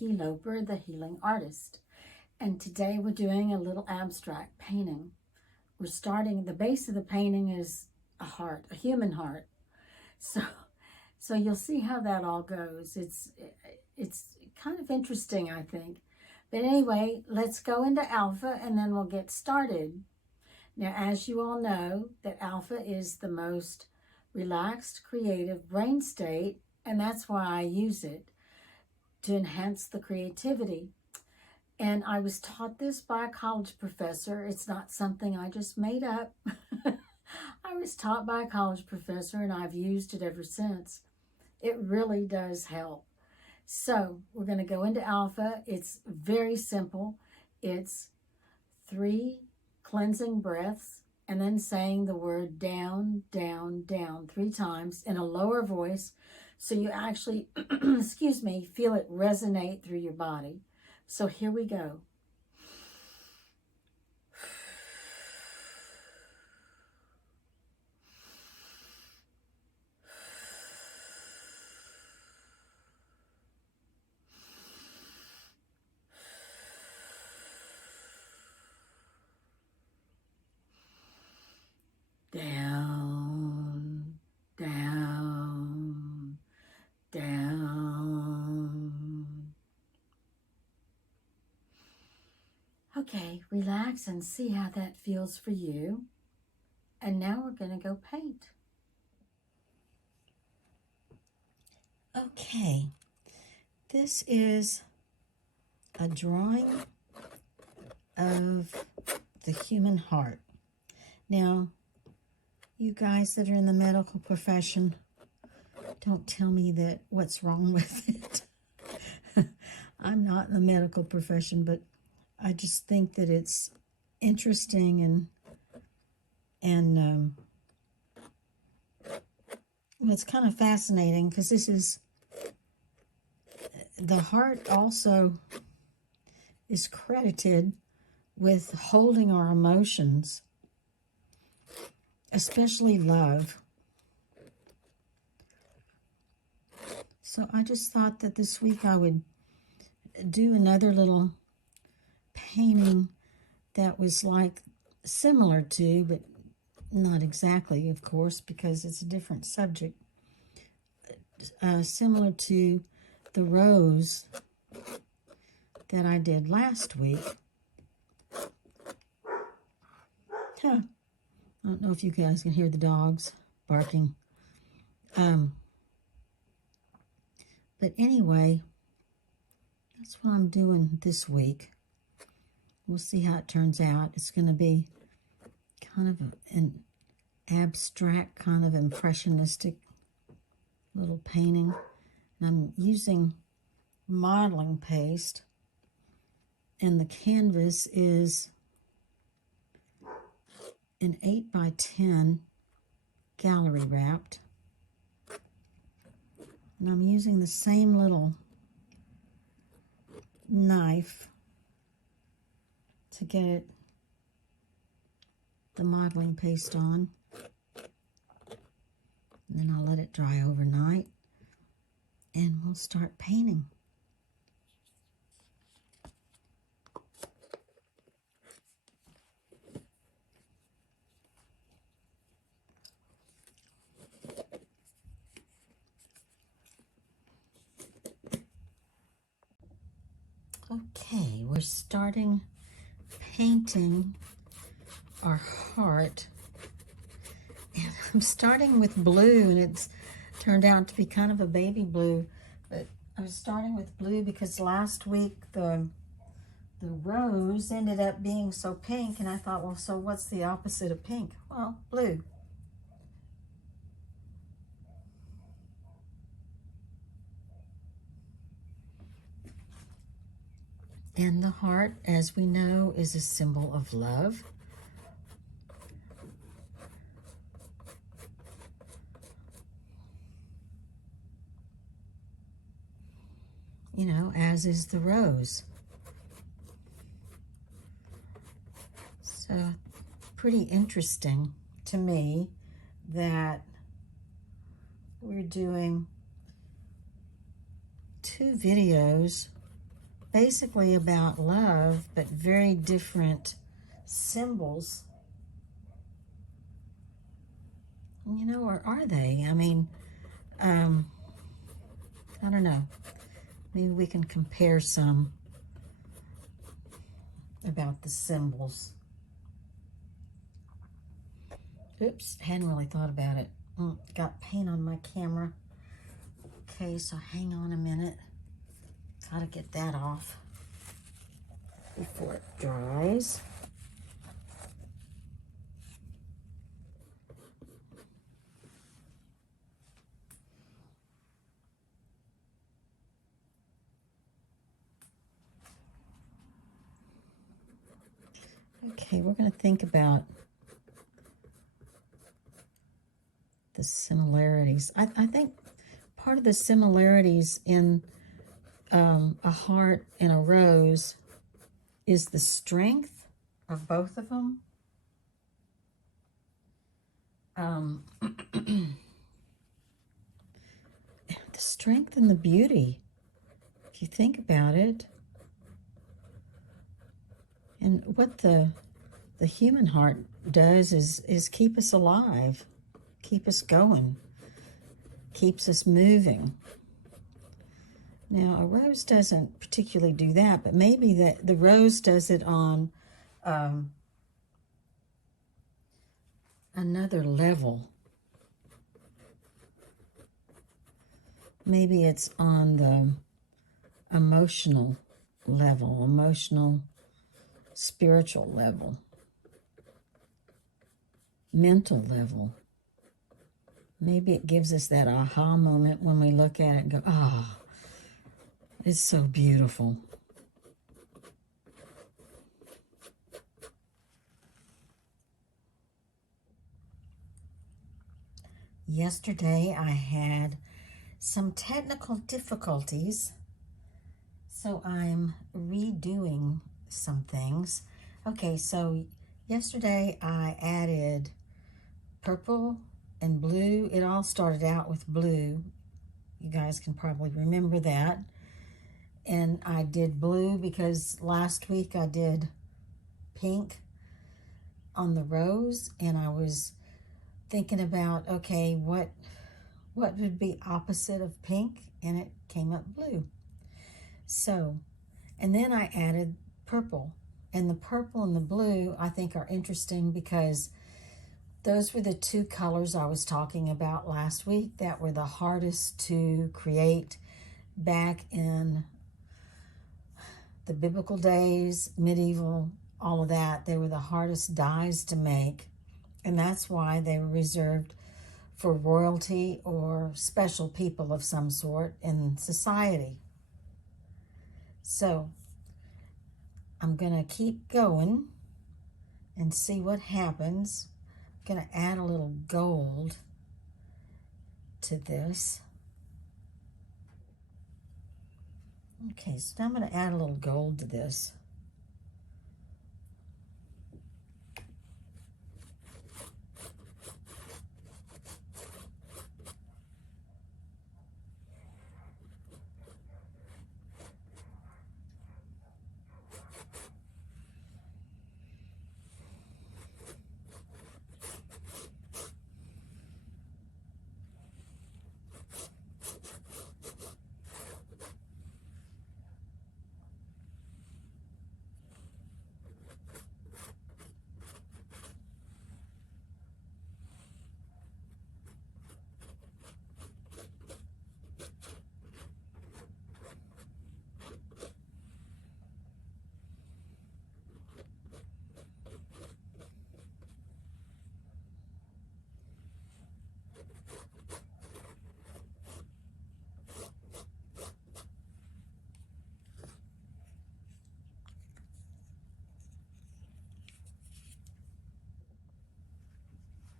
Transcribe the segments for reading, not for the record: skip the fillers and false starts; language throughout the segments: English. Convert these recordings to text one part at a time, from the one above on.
Peggy Loper, the Healing Artist, and today we're doing a little abstract painting. We're starting, the base of the painting is a heart, a human heart. So you'll see how that all goes. It's kind of interesting, I think. But anyway, let's go into alpha and then we'll get started. Now, as you all know, that alpha is the most relaxed, creative brain state, and that's why I use it to enhance the creativity. And I was taught this by a college professor. It's not something I just made up. I was taught by a college professor and I've used it ever since. It really does help. So we're going to go into alpha. It's very simple. It's 3 cleansing breaths and then saying the word down, down, down 3 times in a lower voice. So you actually, excuse me, feel it resonate through your body. So here we go. Down, down, down. Okay, relax and see how that feels for you. And now we're going to go paint. Okay, this is a drawing of the human heart. Now, you guys that are in the medical profession, don't tell me that what's wrong with it. I'm not in the medical profession, but I just think that it's interesting and well, it's kind of fascinating because this is, the heart also is credited with holding our emotions, especially love. So I just thought that this week I would do another little painting that was like similar to, but not exactly, of course, because it's a different subject, similar to the rose that I did last week. I don't know if you guys can hear the dogs barking. But anyway, that's what I'm doing this week. We'll see how it turns out. It's going to be kind of an abstract, kind of impressionistic little painting. And I'm using modeling paste. And the canvas is an 8x10 gallery wrapped. And I'm using the same little knife to get the modeling paste on. And then I'll let it dry overnight and we'll start painting. Okay, we're starting painting our heart. And I'm starting with blue, and it's turned out to be kind of a baby blue. But I was starting with blue because last week the rose ended up being so pink, and I thought, well, so what's the opposite of pink? Well, blue. And the heart, as we know, is a symbol of love. You know, as is the rose. So, pretty interesting to me that we're doing 2 videos basically about love, but very different symbols. You know, or are they? I mean, I don't know. Maybe we can compare some about the symbols. Oops, hadn't really thought about it. Got paint on my camera. Okay, so hang on a minute. Gotta get that off before it dries. Okay, we're going to think about the similarities. I think part of the similarities in a heart and a rose is the strength of both of them. The strength and the beauty, if you think about it. And what the human heart does is keep us alive, keep us going, keeps us moving. Now, a rose doesn't particularly do that, but maybe the rose does it on another level. Maybe it's on the emotional level, spiritual level, mental level. Maybe it gives us that aha moment when we look at it and go, ah, oh, it's so beautiful. Yesterday I had some technical difficulties, so I'm redoing some things. Okay, so yesterday I added purple and blue. It all started out with blue. You guys can probably remember that. And I did blue because last week I did pink on the rose, and I was thinking about, okay, what would be opposite of pink, and it came up blue. So, and then I added purple, and the purple and the blue I think are interesting because those were the two colors I was talking about last week that were the hardest to create back in the biblical days, medieval, all of that. They were the hardest dyes to make, and that's why they were reserved for royalty or special people of some sort in society. So I'm going to keep going and see what happens. I'm going to add a little gold to this. Okay, so now I'm going to add a little gold to this.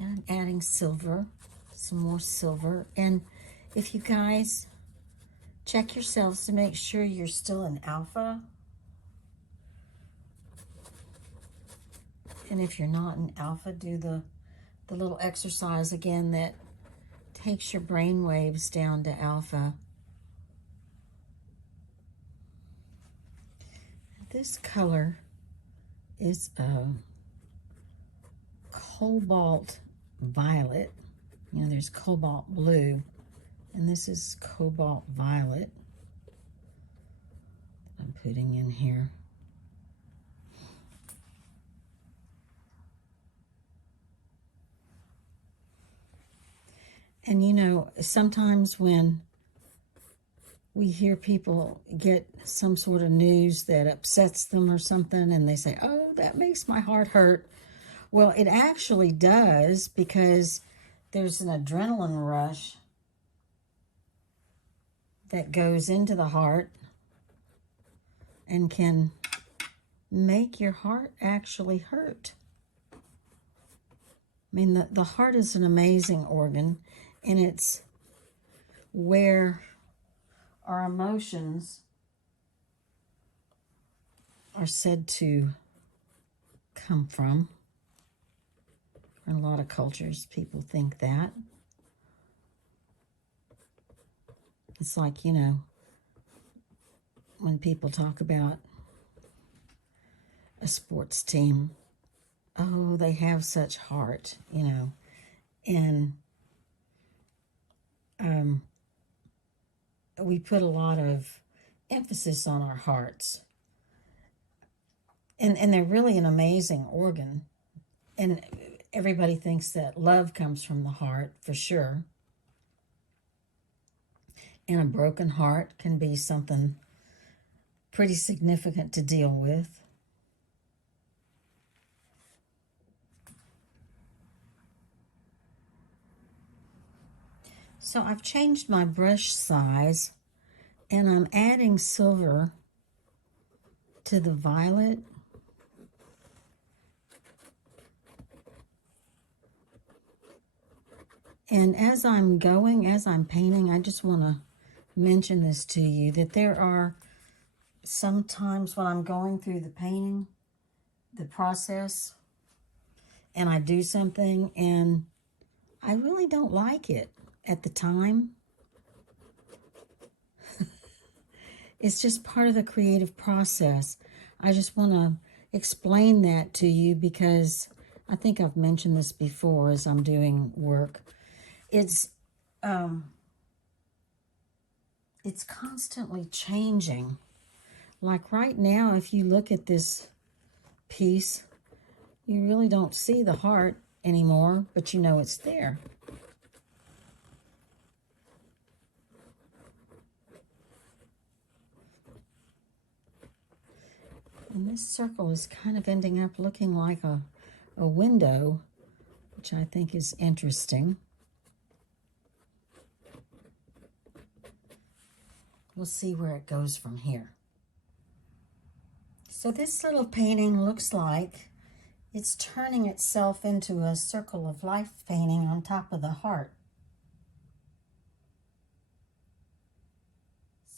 And adding silver, some more silver. And if you guys check yourselves to make sure you're still in alpha. And if you're not in alpha, do the little exercise again that takes your brain waves down to alpha. This color is a cobalt violet. You know, there's cobalt blue, and this is cobalt violet I'm putting in here. And you know, sometimes when we hear people get some sort of news that upsets them or something, and they say, oh, that makes my heart hurt. Well, it actually does, because there's an adrenaline rush that goes into the heart and can make your heart actually hurt. I mean, the heart is an amazing organ, and it's where our emotions are said to come from. In a lot of cultures, people think that. It's like, you know, when people talk about a sports team, oh, they have such heart, you know, and we put a lot of emphasis on our hearts. And they're really an amazing organ. And everybody thinks that love comes from the heart, for sure. And a broken heart can be something pretty significant to deal with. So I've changed my brush size, and I'm adding silver to the violet. And as I'm painting, I just want to mention this to you, that there are sometimes when I'm going through the painting, the process, and I do something and I really don't like it at the time. It's just part of the creative process. I just want to explain that to you, because I think I've mentioned this before as I'm doing work. It's constantly changing. Like right now, if you look at this piece, you really don't see the heart anymore, but you know it's there. And this circle is kind of ending up looking like a window, which I think is interesting. We'll see where it goes from here. So this little painting looks like it's turning itself into a circle of life painting on top of the heart.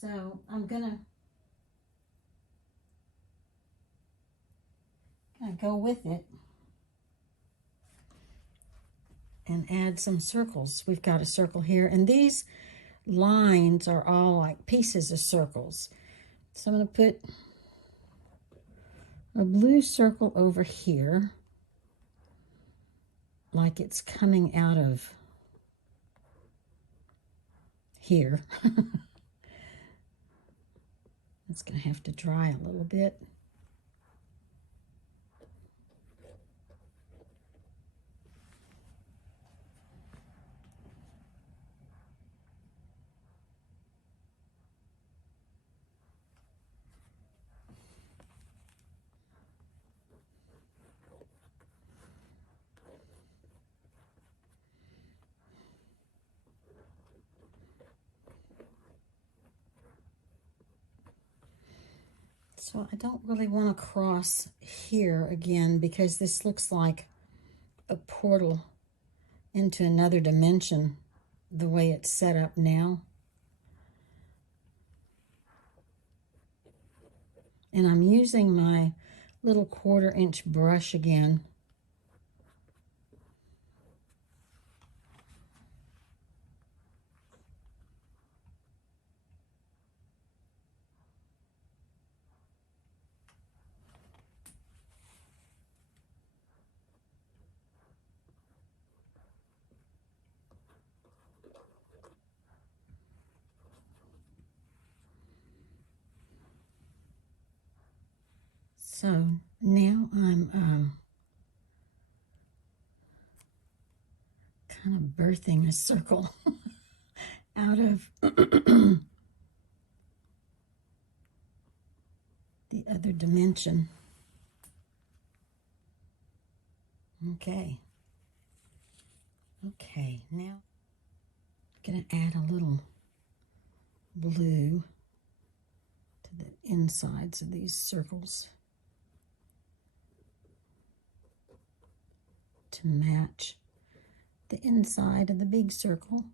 So I'm gonna go with it and add some circles. We've got a circle here, and these lines are all like pieces of circles. So I'm going to put a blue circle over here, like it's coming out of here. It's going to have to dry a little bit. So I don't really want to cross here again, because this looks like a portal into another dimension the way it's set up now. And I'm using my little 1/4 inch brush again. So now I'm kind of birthing a circle out of the other dimension. Okay. Okay, now I'm going to add a little blue to the insides of these circles to match the inside of the big circle.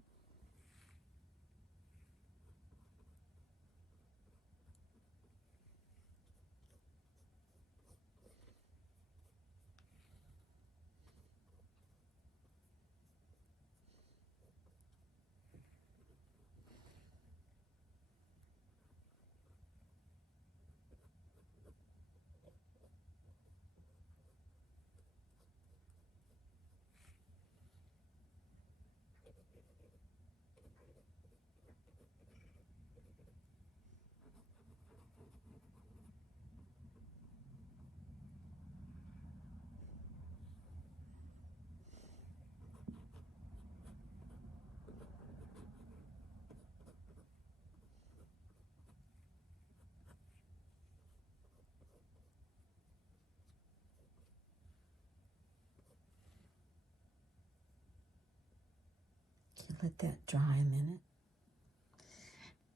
Let that dry a minute.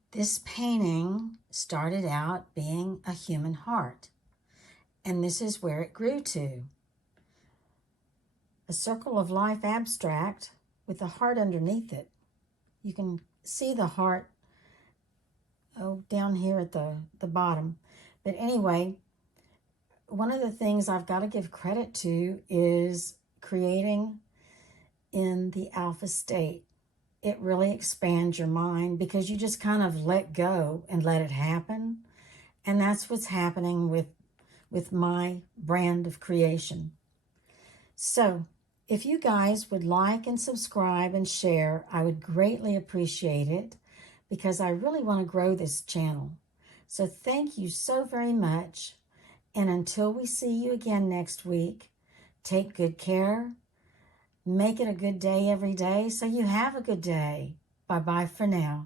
This painting started out being a human heart, and this is where it grew to. A circle of life abstract with a heart underneath it. You can see the heart down here at the bottom. But anyway, one of the things I've got to give credit to is creating in the alpha state. It really expands your mind because you just kind of let go and let it happen. And that's what's happening with my brand of creation. So if you guys would like and subscribe and share, I would greatly appreciate it because I really want to grow this channel. So thank you so very much. And until we see you again next week, take good care. Make it a good day every day so you have a good day. Bye-bye for now.